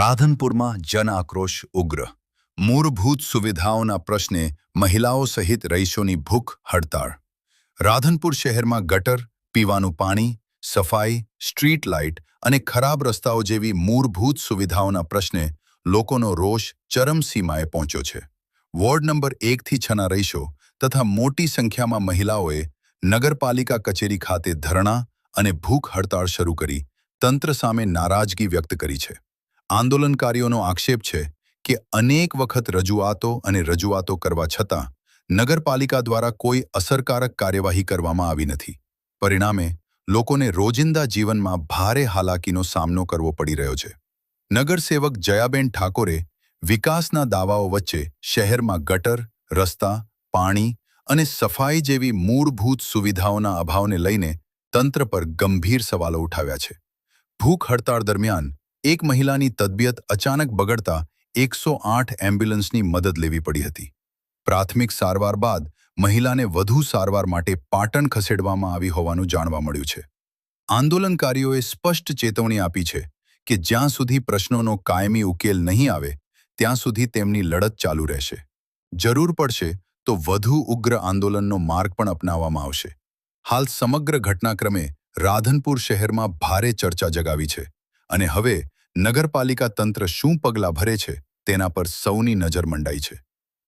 રાધનપુરમાં જન આક્રોશ ઉગ્ર. મૂળભૂત સુવિધાઓના પ્રશ્ને મહિલાઓ સહિત રહીશોની ભૂખ હડતાળ. રાધનપુર શહેરમાં ગટર, પીવાનું પાણી, સફાઈ, સ્ટ્રીટ લાઇટ અને ખરાબ રસ્તાઓ જેવી મૂળભૂત સુવિધાઓના પ્રશ્ને લોકોનો રોષ ચરમસીમાએ પહોંચ્યો છે. વોર્ડ નંબર 1 થી 6ના રહીશો તથા મોટી સંખ્યામાં મહિલાઓએ નગરપાલિકા કચેરી ખાતે ધરણા અને ભૂખ હડતાળ શરૂ કરી તંત્ર સામે નારાજગી વ્યક્ત કરી છે. આંદોલનકારીઓનો આક્ષેપ છે કે અનેક વખત રજૂઆતો કરવા છતાં નગરપાલિકા દ્વારા કોઈ અસરકારક કાર્યવાહી કરવામાં આવી નથી. પરિણામે લોકોને રોજિંદા જીવનમાં ભારે હાલાકીનો સામનો કરવો પડી રહ્યો છે. નગરસેવક જયાબેન ઠાકોરે વિકાસના દાવાઓ વચ્ચે શહેરમાં ગટર, રસ્તા, પાણી અને સફાઈ જેવી મૂળભૂત સુવિધાઓના અભાવને લઈને તંત્ર પર ગંભીર સવાલો ઉઠાવ્યા છે. ભૂખ હડતાળ દરમિયાન એક મહિલાની તબિયત અચાનક બગડતા 108 એમ્બ્યુલન્સની મદદ લેવી પડી હતી. પ્રાથમિક સારવાર બાદ મહિલાને વધુ સારવાર માટે પાટણ ખસેડવામાં આવી હોવાનું જાણવા મળ્યું છે. આંદોલનકારીઓએ સ્પષ્ટ ચેતવણી આપી છે કે જ્યાં સુધી પ્રશ્નોનો કાયમી ઉકેલ નહીં આવે ત્યાં સુધી તેમની લડત ચાલુ રહેશે. જરૂર પડશે તો વધુ ઉગ્ર આંદોલનનો માર્ગ પણ અપનાવવામાં આવશે. હાલ સમગ્ર ઘટનાક્રમે રાધનપુર શહેરમાં ભારે ચર્ચા જગાવી છે અને હવે નગરપાલિકા તંત્ર શું પગલાં ભરે છે તેના પર સૌની નજર મંડાઈ છે.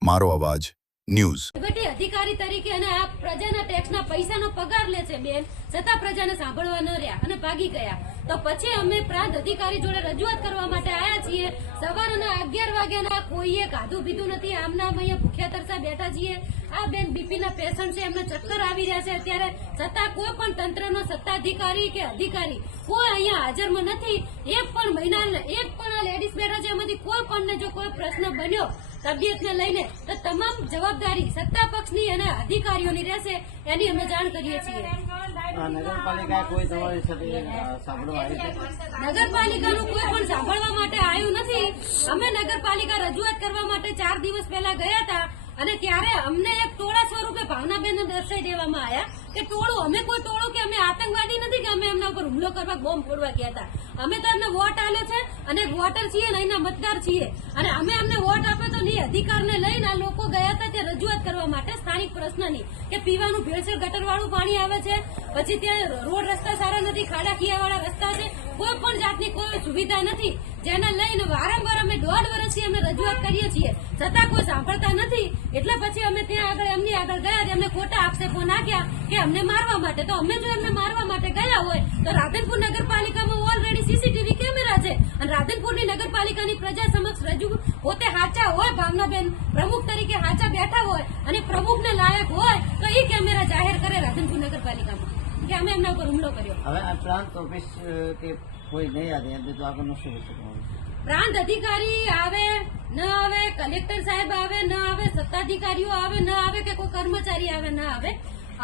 મારો અવાજ ન્યૂઝ. અધિકારી તરીકે અને આ પ્રજાના ટેક્સના પૈસાનો પગાર લે છે બેન, છતાં પ્રજાને સાંભળવા ન રહ્યા અને ભાગી ગયા. તો પછી અમે પ્રાંત અધિકારી જોડે રજૂઆત કરવા માટે આવ્યા છીએ. સવારના 11 વાગ્યાના કોઈએ ખાધું પીધું નથી. આમના અહીંયા ભૂખ્યા તરસા બેઠા છીએ. આ બેન બીપીના પેશન્ટ છે, એમને ચક્કર આવી રહ્યા છે અત્યારે, છતાં કોઈ પણ તંત્રનો સત્તાધિકારી કે અધિકારી કોઈ અહીંયા હાજરમાં નથી. એક પણ મહિલા, એક પણ આ લેડીઝ બેઠા છે, એમાંથી કોઈ પણને જો કોઈ પ્રશ્ન બન્યો તબિયતને લઈને તો તમામ જવાબદારી સત્તા પક્ષની અને અધિકારીઓની રહેશે, એની અમે જાણ કરીએ છીએ. નગરપાલિકાનું કોઈ પણ સાંભળવા માટે આવ્યું નથી. અમે નગરપાલિકા રજૂઆત કરવા માટે 4 દિવસ પહેલા ગયા હતા અને ત્યારે અમને એક ટોળા સ્વરૂપે ભાવનાબેનને દર્શાવી દેવામાં આવ્યા કે ટોળું, અમે કોઈ ટોળું કે અમે આતંકવાદી નથી કે અમે એમના ઉપર હુમલો કરવા, બોમ્બ ફોડવા ગયા હતા. અમે તો એમને વોટ આપ્યો છે અને વોટર છીએ અને અહીંના મતદાર છીએ અને અમે એમને વોટ આપ્યો તો નહીં અધિકારને લઈને આ લોકો ગયા હતા ત્યાં રજૂઆત કરવા માટે સ્થાનિક પ્રશ્નની કે પીવાનું ભેળસેળ ગટરવાળું પાણી આવે છે, પછી ત્યાં રોડ રસ્તા સારા નથી, ખાડા ખીયાવાળા રસ્તા છે, કોઈ પણ જાતની કોઈ સુવિધા નથી, જેને લઈને વારંવાર અમે 1.5 વર્ષથી અમે રજૂઆત કરીએ છીએ, છતાં કોઈ સાંભળતા નથી. એટલે પછી અમે ત્યાં આગળ એમની આગળ ગયા, એમને ખોટા આક્ષેપો નાખ્યા કે અમને મારવા માટે. તો અમે જો એમને મારવા માટે ગયા હોય તો રાધનપુર નગરપાલિકામાં ઓલરેડી સીસીટીવી કેમેરા છે અને રાધનપુરની નગરપાલિકાની પ્રજા સમક્ષ રજૂ પોતે હાચા હોય, ભાવનાબેન પ્રમુખ તરીકે હાચા બેઠા હોય અને પ્રમુખને લાયક હોય તો એ કેમેરા જાહેર કરે રાધનપુર નગરપાલિકામાં કે અમે એમના ઉપર હુમલો કર્યો. હવે આ પ્રાંત ઓફિસ કે કોઈ નહીં આવે તો આગળનું શું વિશે? પ્રાંત અધિકારી આવે ન આવે, કલેક્ટર સાહેબ આવે ન આવે, સત્તાધિકારીઓ આવે ન આવે કે કોઈ કર્મચારી આવે ન આવે,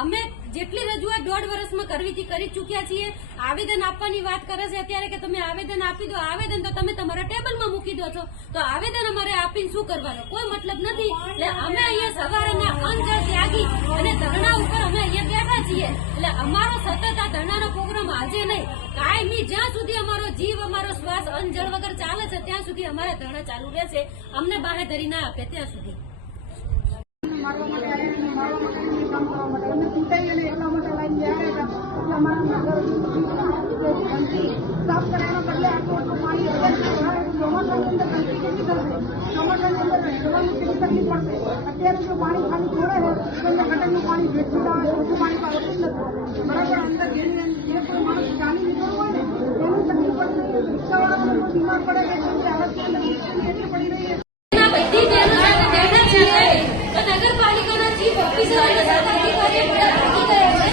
અમે જેટલી રજૂઆત 1.5 વર્ષમાં કરવી હતી કરી ચૂક્યા છીએ. આવેદન આપવાની વાત કરે છે અત્યારે કે તમે આવેદન આપી દો. આવેદન તો તમે તમારા ટેબલમાં મૂકી દો છો, તો આવેદન અમારે આપીને શું કરવાનો? કોઈ મતલબ નથી. એટલે અમે અહીંયા સવારના અંજળ ત્યાગી અને ધરણા ઉપર અમે અહીંયા બેઠા છીએ. એટલે અમારો સતત આ ધરણાનો પ્રોગ્રામ આજે નહીં, કાયમી જ્યાં સુધી અમારો જીવ, અમારો શ્વાસ અંજળ વગર ચાલે છે ત્યાં સુધી અમારે ધરણા ચાલુ રહેશે. અમને બાહેધરી ના આપે ત્યાં સુધી. સાફ કરાવવા બદલે આટલું પાણી ચોમાસાની અંદર ગંદકી કેવી થશે? ચોમાસાની અંદર રહેવાનું કેવી તકલીફ પડશે? અત્યારે જો પાણી ખાલી છોડે છે તો એમને ગટરનું પાણી ભેટતું આવે, ઓછું પાણી આવતું જ નથી. બરાબર અંદર જે કોઈ માણસ ચાલી નીકળવું હોય ને એનું તકલીફ પડશે. રિક્ષાવાળાને કોઈ બીમાર પડે કે એમની હાલતની અંદર મુશ્કેલી એટલી પડી રહી છે. નગરપાલિકાના ચીફ ઓફિસર અને સત્તાધિકારીઓ ભાગી ગયા છે.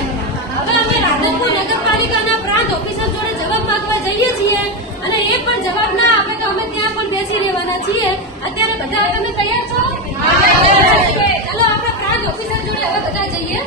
હવે અમે રાધનપુર નગરપાલિકાના પ્રાંત ઓફિસર જોડે જવાબ માંગવા જઈએ છીએ અને એ પણ જવાબ ના આપે તો અમે ત્યાં પણ બેસી રહેવાના છીએ. અત્યારે બધા તમે તૈયાર છો? ચાલો આપણે પ્રાંત ઓફિસર જોડે હવે બધા જઈએ.